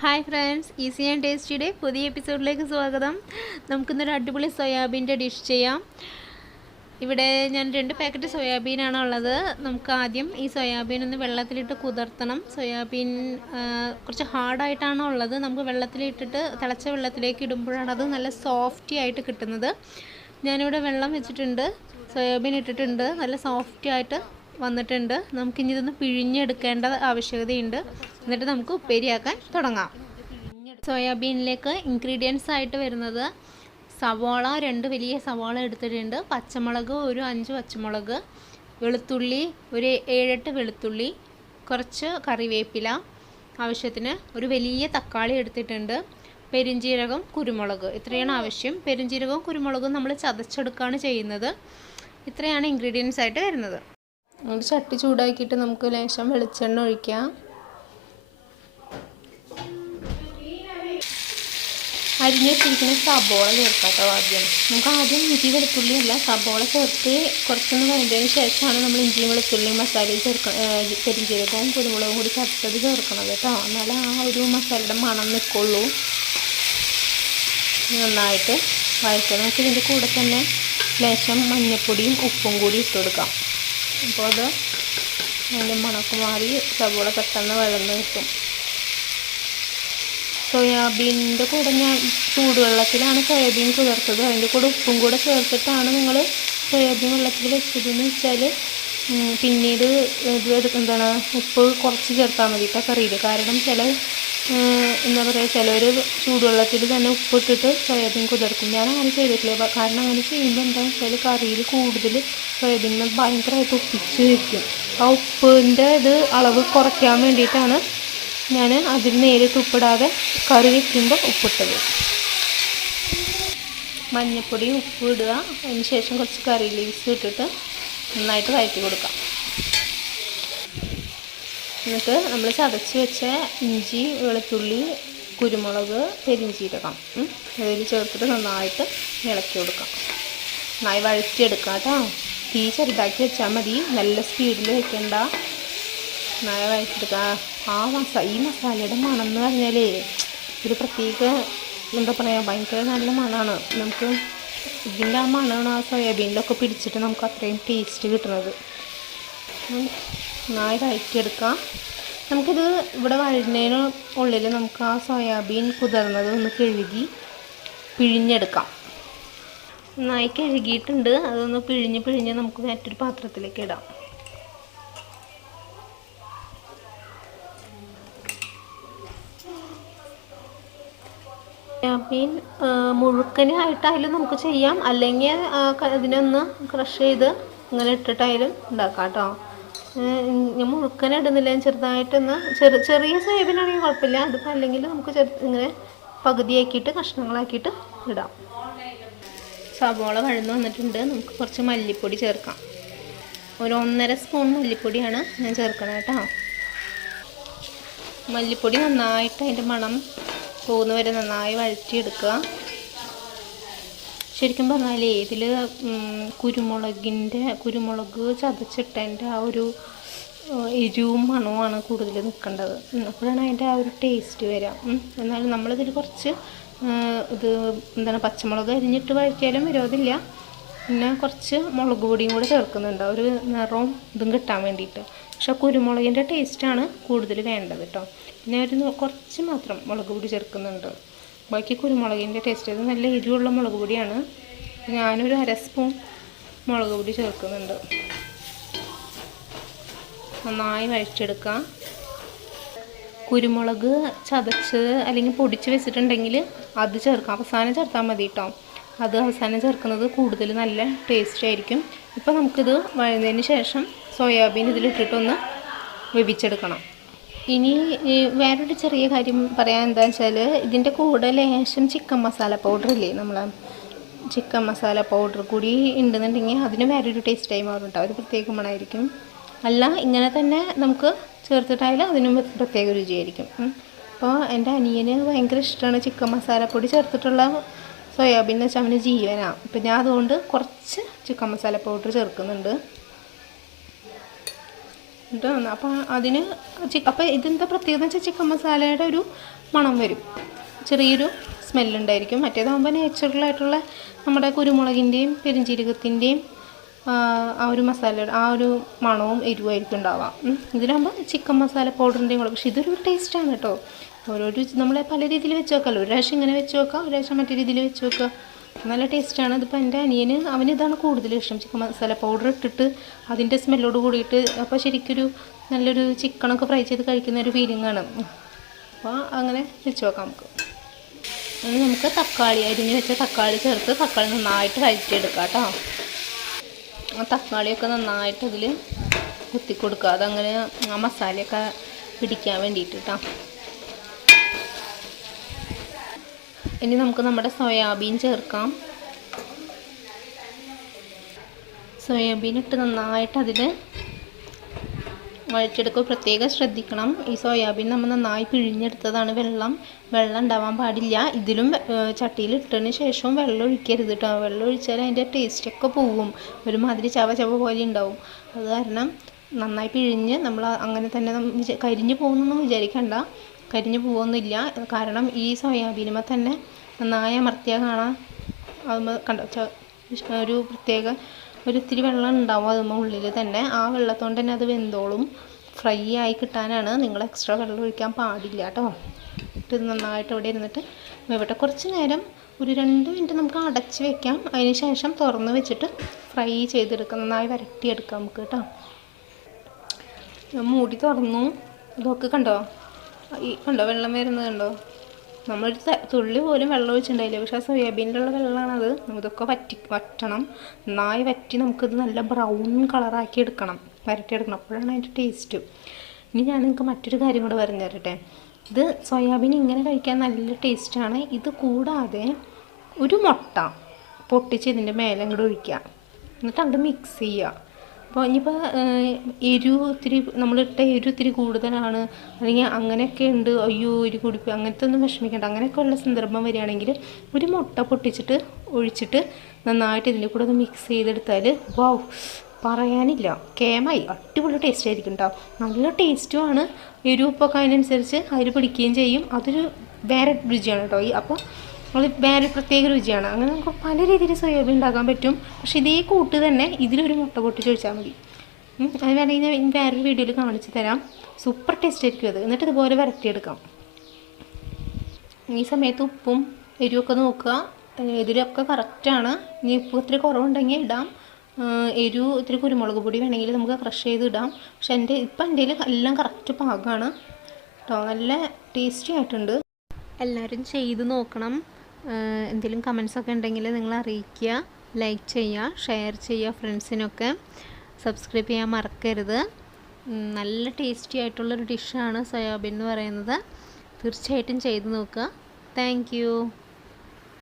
Hi friends, easy and ടേസ്റ്റിയുടെ പുതിയ എപ്പിസോഡിലേക്ക് സ്വാഗതം. നമുക്കിന്നൊരു അടിപൊളി സോയാബീൻ്റെ ഡിഷ് ചെയ്യാം. ഇവിടെ ഞാൻ 2 പാക്കറ്റ് സോയാബീനാണ് ഉള്ളത്. നമുക്ക് ആദ്യം ഈ സോയാബീൻ ഒന്ന് വെള്ളത്തിലിട്ട് കുതിർത്തണം. സോയാബീൻ കുറച്ച് ഹാർഡായിട്ടാണ് ഉള്ളത്. നമുക്ക് വെള്ളത്തിലിട്ടിട്ട് തിളച്ച വെള്ളത്തിലേക്ക് ഇടുമ്പോഴാണ് അത് നല്ല സോഫ്റ്റി ആയിട്ട് കിട്ടുന്നത്. ഞാനിവിടെ വെള്ളം വെച്ചിട്ടുണ്ട്, സോയാബീൻ ഇട്ടിട്ടുണ്ട്, നല്ല സോഫ്റ്റി ആയിട്ട് വന്നിട്ടുണ്ട്. നമുക്കിനി ഇതൊന്ന് പിഴിഞ്ഞെടുക്കേണ്ട ആവശ്യകതയുണ്ട്. എന്നിട്ട് നമുക്ക് ഉപ്പേരിയാക്കാൻ തുടങ്ങാം. സോയാബീനിലേക്ക് ഇൻഗ്രീഡിയൻസ് ആയിട്ട് വരുന്നത് സവാള 2 വലിയ സവാള എടുത്തിട്ടുണ്ട്, പച്ചമുളക് ഒരു 5 പച്ചമുളക്, വെളുത്തുള്ളി ഒരു 7-8 വെളുത്തുള്ളി, കുറച്ച് കറിവേപ്പില, ആവശ്യത്തിന് ഒരു വലിയ തക്കാളി എടുത്തിട്ടുണ്ട്, പെരിഞ്ജീരകം, കുരുമുളക്, ഇത്രയാണ് ആവശ്യം. പെരിഞ്ജീരകവും കുരുമുളകും നമ്മൾ ചതച്ചെടുക്കുകയാണ് ചെയ്യുന്നത്. ഇത്രയാണ് ഇൻഗ്രീഡിയൻസ് ആയിട്ട് വരുന്നത്. ഒരു ചട്ടി ചൂടാക്കിയിട്ട് നമുക്ക് ലേശം വെളിച്ചെണ്ണ ഒഴിക്കാം. അരിഞ്ഞ് വെച്ചിരിക്കുന്ന സബോള ചേർക്കാം കേട്ടോ. നമുക്ക് ആദ്യം ഇഞ്ചി വെളുത്തുള്ളിയല്ല, സബോള ചേർത്ത് കുറച്ചൊന്ന് വഴണ്ടതിന് ശേഷമാണ് നമ്മൾ ഇഞ്ചിയും വെളുത്തുള്ളിയും മസാലയും പെരിഞ്ജീരകവും കുരുമുളകും കൂടി ചതച്ചത് ചേർക്കണത് കേട്ടോ. എന്നാലും ആ ഒരു മസാലയുടെ മണം നിൽക്കുള്ളൂ. നന്നായിട്ട് വഴറ്റാം. നമുക്ക് ഇതിൻ്റെ കൂടെ തന്നെ ലേശം മഞ്ഞൾപ്പൊടിയും ഉപ്പും കൂടി ഇട്ട് കൊടുക്കാം. അപ്പോൾ അത് അതിൻ്റെ മണക്ക് മാറി സബോള പെട്ടെന്ന് വഴന്ന് കിട്ടും. സോയാബീനിൻ്റെ കൂടെ ഞാൻ ചൂടുവെള്ളത്തിലാണ് സോയാബീൻ കുതിർത്തത്. അതിൻ്റെ കൂടെ ഉപ്പും കൂടെ ചേർത്തിട്ടാണ് നിങ്ങൾ സോയാബീൻ വെള്ളത്തിൽ വെച്ചതെന്ന് വെച്ചാൽ പിന്നീട് എന്താണ് ഉപ്പ് കുറച്ച് ചേർത്താൽ മതി കേട്ടോ കറിയിൽ. കാരണം എന്താ പറയുക, ചിലർ ചൂടുവെള്ളത്തിൽ തന്നെ ഉപ്പിട്ടിട്ട് സോയാബീൻ കുതിർക്കും. ഞാൻ അങ്ങനെ ചെയ്തിട്ടില്ല. കാരണം അങ്ങനെ ചെയ്യുമ്പോൾ എന്താണെന്ന് വെച്ചാൽ കറിയിൽ കൂടുതൽ സോയാബീനിന് ഭയങ്കരമായിട്ട് ഉപ്പിച്ച് വയ്ക്കും. ആ ഉപ്പിൻ്റെ അളവ് കുറയ്ക്കാൻ വേണ്ടിയിട്ടാണ് ഞാൻ അതിൽ നേരിട്ട് ഉപ്പിടാതെ കറി വയ്ക്കുമ്പോൾ ഉപ്പിട്ടത്. മഞ്ഞൾപ്പൊടി ഉപ്പ് ഇടുക. അതിന് ശേഷം കുറച്ച് കറി ലീവ്സ് ഇട്ടിട്ട് നന്നായിട്ട് വഴറ്റി കൊടുക്കാം. എന്നിട്ട് നമ്മൾ ചതച്ച് വെച്ച ഇഞ്ചി, വെളുത്തുള്ളി, കുരുമുളക്, പെരിഞ്ജീരകം അതിൽ ചേർത്തിട്ട് നന്നായിട്ട് ഇളക്കി കൊടുക്കാം. നന്നായി വഴറ്റിയെടുക്കാം കേട്ടോ. തീ ചെറുതാക്കി വെച്ചാൽ മതി, നല്ല സ്പീഡിൽ വെക്കണ്ട. നന്നായി വഴറ്റിയെടുക്കാം. ഈ മസാലയുടെ മണം എന്ന് പറഞ്ഞാൽ ഒരു പ്രത്യേക എന്താ പറയുക, ഭയങ്കര നല്ല മണമാണ്. നമുക്ക് ഇതിൻ്റെ ആ മണമാണ് ആ സോയാബീനിലൊക്കെ പിടിച്ചിട്ട് നമുക്ക് അത്രയും ടേസ്റ്റ് കിട്ടുന്നത്. നന്നായി വഴറ്റിയെടുക്കാം. നമുക്കിത് ഇവിടെ വഴുന്നതിന് ഉള്ളിൽ നമുക്ക് ആ സോയാബീൻ കുതിർന്നത് ഒന്ന് കഴുകി പിഴിഞ്ഞെടുക്കാം. നന്നായി കഴുകിയിട്ടുണ്ട്. അതൊന്ന് പിഴിഞ്ഞ് നമുക്ക് മറ്റൊരു പാത്രത്തിലേക്ക് ഇടാം. സോയാബീൻ മുഴുക്കനായിട്ടായാലും നമുക്ക് ചെയ്യാം, അല്ലെങ്കിൽ അതിനൊന്ന് ക്രഷ് ചെയ്ത് ഇങ്ങനെ ഇട്ടിട്ടായാലും ഉണ്ടാക്കാം കേട്ടോ. ഞാൻ മുഴുക്കനെ ഇടുന്നില്ല, ചെറുതായിട്ടൊന്ന് ചെറിയ സോയാബീനാണെങ്കിൽ കുഴപ്പമില്ല. അതിപ്പോൾ അല്ലെങ്കിൽ നമുക്ക് ഇങ്ങനെ പകുതിയാക്കിയിട്ട് കഷ്ണങ്ങളാക്കിയിട്ട് ഇടാം. സവോള വഴന്ന് വന്നിട്ടുണ്ട്. നമുക്ക് കുറച്ച് മല്ലിപ്പൊടി ചേർക്കാം. ഒരു 1.5 സ്പൂൺ മല്ലിപ്പൊടിയാണ് ഞാൻ ചേർക്കണത് കേട്ടോ. മല്ലിപ്പൊടി നന്നായിട്ട് അതിൻ്റെ മണം പോകുന്നവരെ നന്നായി വഴറ്റിയെടുക്കുക. ശരിക്കും പറഞ്ഞാൽ ഇതിൽ കുരുമുളക് ചതച്ചിട്ടതിൻ്റെ ആ ഒരു എരിവും മണവുമാണ് കൂടുതൽ നിൽക്കേണ്ടത്. അപ്പോഴാണ് അതിൻ്റെ ആ ഒരു ടേസ്റ്റ് വരിക. എന്നാലും നമ്മളിതിൽ കുറച്ച് എന്താണ് പച്ചമുളക് അരിഞ്ഞിട്ട് വഴറ്റിയാലും വിരോധമില്ല. പിന്നെ കുറച്ച് മുളക് പൊടിയും കൂടെ ചേർക്കുന്നുണ്ട്, ഒരു നിറവും ഇതും കിട്ടാൻ വേണ്ടിയിട്ട്. പക്ഷെ കുരുമുളകിൻ്റെ ടേസ്റ്റാണ് കൂടുതൽ വേണ്ടത് കേട്ടോ. പിന്നെ കുറച്ച് മാത്രം മുളക് പൊടി ചേർക്കുന്നുണ്ട്. ബാക്കി കുരുമുളകിൻ്റെ ടേസ്റ്റ്. ഇത് നല്ല എരിവുള്ള മുളക് പൊടിയാണ്. ഞാനൊരു 1/2 സ്പൂൺ മുളക് പൊടി ചേർക്കുന്നുണ്ട്. നന്നായി വഴറ്റിയെടുക്കാം. കുരുമുളക് ചതച്ച് അല്ലെങ്കിൽ പൊടിച്ച് വെച്ചിട്ടുണ്ടെങ്കിൽ അത് ചേർക്കാം. അവസാനം ചേർത്താൽ മതി കേട്ടോ. അത് അവസാനം ചേർക്കുന്നത് കൂടുതൽ നല്ല ടേസ്റ്റ് ആയിരിക്കും. ഇപ്പോൾ നമുക്കിത് വഴന്നതിന് ശേഷം സോയാബീൻ ഇതിലിട്ടിട്ടൊന്ന് വേവിച്ചെടുക്കണം. ഇനി വേറൊരു ചെറിയ കാര്യം പറയാൻ എന്താണെന്ന് വെച്ചാൽ, ഇതിൻ്റെ കൂടെ ലേശം ചിക്കൻ മസാല പൗഡർ ഇല്ലേ, നമ്മളെ ചിക്കൻ മസാല പൗഡർ കൂടി ഉണ്ടെന്നുണ്ടെങ്കിൽ അതിന് വേറൊരു ടേസ്റ്റായി മാറും കേട്ടോ. ഒരു പ്രത്യേക മണമായിരിക്കും. അല്ല ഇങ്ങനെ തന്നെ നമുക്ക് ചേർത്തിട്ടായാലും അതിനും പ്രത്യേക രുചിയായിരിക്കും. അപ്പോൾ എൻ്റെ അനിയന് ഭയങ്കര ഇഷ്ടമാണ് ചിക്കൻ മസാലപ്പൊടി ചേർത്തിട്ടുള്ള സോയാബീൻ എന്ന് വെച്ചാൽ അവന് ജീവനാണ്. അപ്പം ഞാൻ അതുകൊണ്ട് കുറച്ച് ചിക്കൻ മസാല പൗഡർ ചേർക്കുന്നുണ്ട്. എന്നിട്ട് അപ്പോൾ അതിന് അപ്പോൾ ഇതെന്താ പ്രത്യേകത വെച്ചാൽ ചിക്കൻ മസാലയുടെ ഒരു മണം വരും, ചെറിയൊരു സ്മെല്ലുണ്ടായിരിക്കും. മറ്റേതാകുമ്പോൾ നാച്ചുറലായിട്ടുള്ള നമ്മുടെ കുരുമുളകിൻ്റെയും പെരുംജീരകത്തിൻ്റെയും ആ ഒരു മസാലയുടെ ആ ഒരു മണവും എരിവായിരിക്കും ഉണ്ടാവാം. ഇതിലാകുമ്പോൾ ചിക്കൻ മസാല പൗഡറിൻ്റെയും കൂടെ. പക്ഷേ ഇതൊരു ടേസ്റ്റാണ് കേട്ടോ. ഓരോരു നമ്മളെ പല രീതിയിൽ വെച്ച് നോക്കാമല്ലോ. ഒരു പ്രാവശ്യം ഇങ്ങനെ വെച്ച് നോക്കാം, ഒരു പ്രാവശ്യം മറ്റേ രീതിയിൽ വെച്ച് നോക്കുക. നല്ല ടേസ്റ്റാണ്. ഇതിപ്പോൾ എൻ്റെ അനിയന് അവനിതാണ് കൂടുതൽ ഇഷ്ടം, ചിക്കൻ മസാല പൗഡർ ഇട്ടിട്ട് അതിൻ്റെ സ്മെല്ലോട് കൂടിയിട്ട്. അപ്പോൾ ശരിക്കൊരു നല്ലൊരു ചിക്കനൊക്കെ ഫ്രൈ ചെയ്ത് കഴിക്കുന്ന ഒരു ഫീലിംഗാണ്. അപ്പോൾ അങ്ങനെ വെച്ച് നോക്കാം നമുക്ക്. ഇനി നമുക്ക് തക്കാളി, അരിഞ്ഞ് വെച്ച തക്കാളി ചേർത്ത് തക്കാളി നന്നായിട്ട് വഴറ്റിയെടുക്കാം കേട്ടോ. ആ തക്കാളിയൊക്കെ നന്നായിട്ട് അതിൽ കുത്തി കൊടുക്കുക, അതങ്ങനെ ആ മസാലയൊക്കെ പിടിക്കാൻ വേണ്ടിയിട്ട് കേട്ടോ. ഇനി നമുക്ക് നമ്മുടെ സോയാബീൻ ചേർക്കാം. സോയാബീൻ ഇട്ട് നന്നായിട്ട് അതിൽ വഴറ്റിയെടുക്കുക. പ്രത്യേകം ശ്രദ്ധിക്കണം, ഈ സോയാബീൻ നമ്മൾ നന്നായി പിഴിഞ്ഞെടുത്തതാണ്. വെള്ളം ഉണ്ടാവാൻ പാടില്ല. ഇതിലും ചട്ടിയിൽ ഇട്ടതിന് ശേഷവും വെള്ളം ഒഴിക്കരുത് കേട്ടോ. വെള്ളം ഒഴിച്ചാൽ അതിൻ്റെ ടേസ്റ്റൊക്കെ പോവും, ഒരുമാതിരി ചവ പോലെ ഉണ്ടാവും. അത് കാരണം നന്നായി പിഴിഞ്ഞ് നമ്മൾ അങ്ങനെ തന്നെ കരിഞ്ഞു പോകുന്നൊന്നും വിചാരിക്കണ്ട, കരിഞ്ഞു പോകുന്നില്ല. കാരണം ഈ സോയാബീനുമേ തന്നെ നന്നായി അമർത്തിയാൽ കാണാം. അത് കണ്ടോ, ഒരു പ്രത്യേക ഒരിത്തിരി വെള്ളം ഉണ്ടാവും അതുമ്പോൾ ഉള്ളിൽ തന്നെ. ആ വെള്ളത്തോണ്ട് തന്നെ അത് വെന്തോളും. ഫ്രൈ ആയി കിട്ടാനാണ്, നിങ്ങൾ എക്സ്ട്രാ വെള്ളം ഒഴിക്കാൻ പാടില്ല കേട്ടോ. ഇട്ട് നന്നായിട്ട് ഇവിടെ ഇരുന്നിട്ട് വേവട്ടെ. കുറച്ച് നേരം ഒരു 2 മിനിറ്റ് നമുക്ക് അടച്ച് വെക്കാം. അതിന് ശേഷം തുറന്ന് വെച്ചിട്ട് ഫ്രൈ ചെയ്തെടുക്കാം, നന്നായി വരട്ടിയെടുക്കാം നമുക്ക് കേട്ടോ. മൂടി തുറന്നു. ഇതൊക്കെ കണ്ടോ, ഈ കണ്ടോ വെള്ളം വരുന്നത് കണ്ടോ. നമ്മളൊരു തുള്ളി പോലും വെള്ളം ഒഴിച്ചിട്ടുണ്ടായില്ല, പക്ഷേ ആ സോയാബീനിലുള്ള വെള്ളമാണത്. ഇതൊക്കെ വറ്റണം, നന്നായി വറ്റി നമുക്കിത് നല്ല ബ്രൗൺ കളറാക്കി എടുക്കണം, വരട്ടിയെടുക്കണം. അപ്പോഴാണ് അതിൻ്റെ ടേസ്റ്റ്. ഇനി ഞാൻ നിങ്ങൾക്ക് മറ്റൊരു കാര്യം കൂടെ പറഞ്ഞു തരട്ടെ. ഇത് സോയാബീൻ ഇങ്ങനെ കഴിക്കാൻ നല്ല ടേസ്റ്റാണ്. ഇത് കൂടാതെ ഒരു മുട്ട പൊട്ടിച്ച് ഇതിൻ്റെ മേലെ അങ്ങോട്ട് ഒഴിക്കുക, എന്നിട്ട് അങ്ങോട്ട് മിക്സ് ചെയ്യുക. അപ്പോൾ ഇനിയിപ്പോൾ നമ്മളിട്ട എരിവ് ഇത്തിരി കൂടുതലാണ്, അല്ലെങ്കിൽ അങ്ങനെയൊക്കെ ഉണ്ട്, അയ്യോ എരി കുടിക്കുക, അങ്ങനത്തെ ഒന്നും വിഷമിക്കേണ്ട. അങ്ങനെയൊക്കെ ഉള്ള സന്ദർഭം വരികയാണെങ്കിൽ ഒരു മുട്ട പൊട്ടിച്ചിട്ട് ഒഴിച്ചിട്ട് നന്നായിട്ട് ഇതിൻ്റെ കൂടെ ഒന്ന് മിക്സ് ചെയ്തെടുത്താൽ വാവ്, പറയാനില്ല, കേമായി അടിപൊളി ടേസ്റ്റ് ആയിരിക്കും കേട്ടോ. നല്ല ടേസ്റ്റുമാണ്. എരിവുപ്പൊക്കെ അതിനനുസരിച്ച് അതിൽ പിടിക്കുകയും ചെയ്യും. അതൊരു വേറെ രുചിയാണ് കേട്ടോ. അപ്പോൾ അത് വേറെ പ്രത്യേക രുചിയാണ്. അങ്ങനെ നമുക്ക് പല രീതിയിൽ സോയാബീൻ ഉണ്ടാക്കാൻ പറ്റും. പക്ഷേ ഇതേ കൂട്ട് തന്നെ ഇതിലൊരു മുട്ട പൊട്ടിച്ച് ഒഴിച്ചാൽ മതി. അത് വേണമെങ്കിൽ ഞാൻ വേറൊരു വീഡിയോയിൽ കാണിച്ച് തരാം. സൂപ്പർ ടേസ്റ്റ് ആയിരിക്കും അത്. എന്നിട്ട് ഇതുപോലെ വരട്ടിയെടുക്കാം. ഈ സമയത്ത് ഉപ്പും എരിവൊക്കെ നോക്കുക, എരിവൊക്കെ കറക്റ്റാണ്. ഇനി ഉപ്പ് ഇത്തിരി കുറവുണ്ടെങ്കിൽ ഇടാം. എരിവ് ഇത്തിരി കുരുമുളക് പൊടി വേണമെങ്കിൽ നമുക്ക് ക്രഷ് ചെയ്ത് ഇടാം. പക്ഷെ എൻ്റെ എല്ലാം കറക്റ്റ് പാകമാണ് കേട്ടോ. നല്ല ടേസ്റ്റി ആയിട്ടുണ്ട്. എല്ലാവരും ചെയ്ത് നോക്കണം. എന്തെങ്കിലും കമൻസൊക്കെ ഉണ്ടെങ്കിൽ നിങ്ങൾ അറിയിക്കുക, ലൈക്ക് ചെയ്യുക, ഷെയർ ചെയ്യുക ഫ്രണ്ട്സിനൊക്കെ. സബ്സ്ക്രൈബ് ചെയ്യാൻ മറക്കരുത്. നല്ല ടേസ്റ്റി ആയിട്ടുള്ളൊരു ഡിഷാണ് സോയാബീൻ എന്ന് പറയുന്നത്. തീർച്ചയായിട്ടും ചെയ്ത് നോക്കുക. താങ്ക്